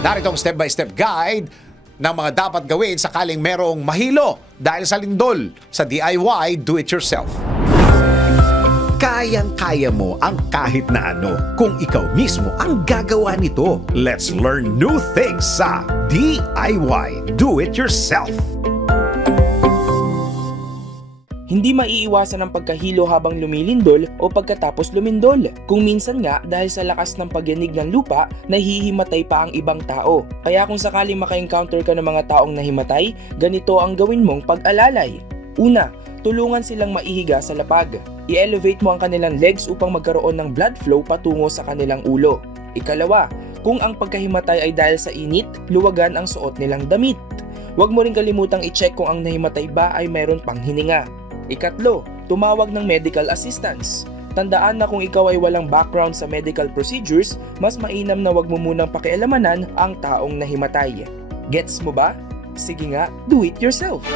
Narito ang step-by-step guide ng mga dapat gawin sakaling merong mahilo dahil sa lindol sa DIY do-it-yourself. Kayang-kaya mo ang kahit na ano kung ikaw mismo ang gagawa nito. Let's learn new things sa DIY Do-It-Yourself. Hindi maiiwasan ang pagkahilo habang lumilindol o pagkatapos lumindol. Kung minsan nga dahil sa lakas ng pagyanig ng lupa, nahihimatay pa ang ibang tao. Kaya kung sakaling maka-encounter ka ng mga taong nahimatay, ganito ang gawin mong pag-alalay. Una, tulungan silang maihiga sa lapag. I-elevate mo ang kanilang legs upang magkaroon ng blood flow patungo sa kanilang ulo. Ikalawa, kung ang pagkahimatay ay dahil sa init, luwagan ang suot nilang damit. Huwag mo rin kalimutang i-check kung ang nahimatay ba ay mayroon pang hininga. Ikatlo, tumawag ng medical assistance. Tandaan na kung ikaw ay walang background sa medical procedures, mas mainam na wag mo munang pakialamanan ang taong nahimatay. Gets mo ba? Sige nga, do it yourself!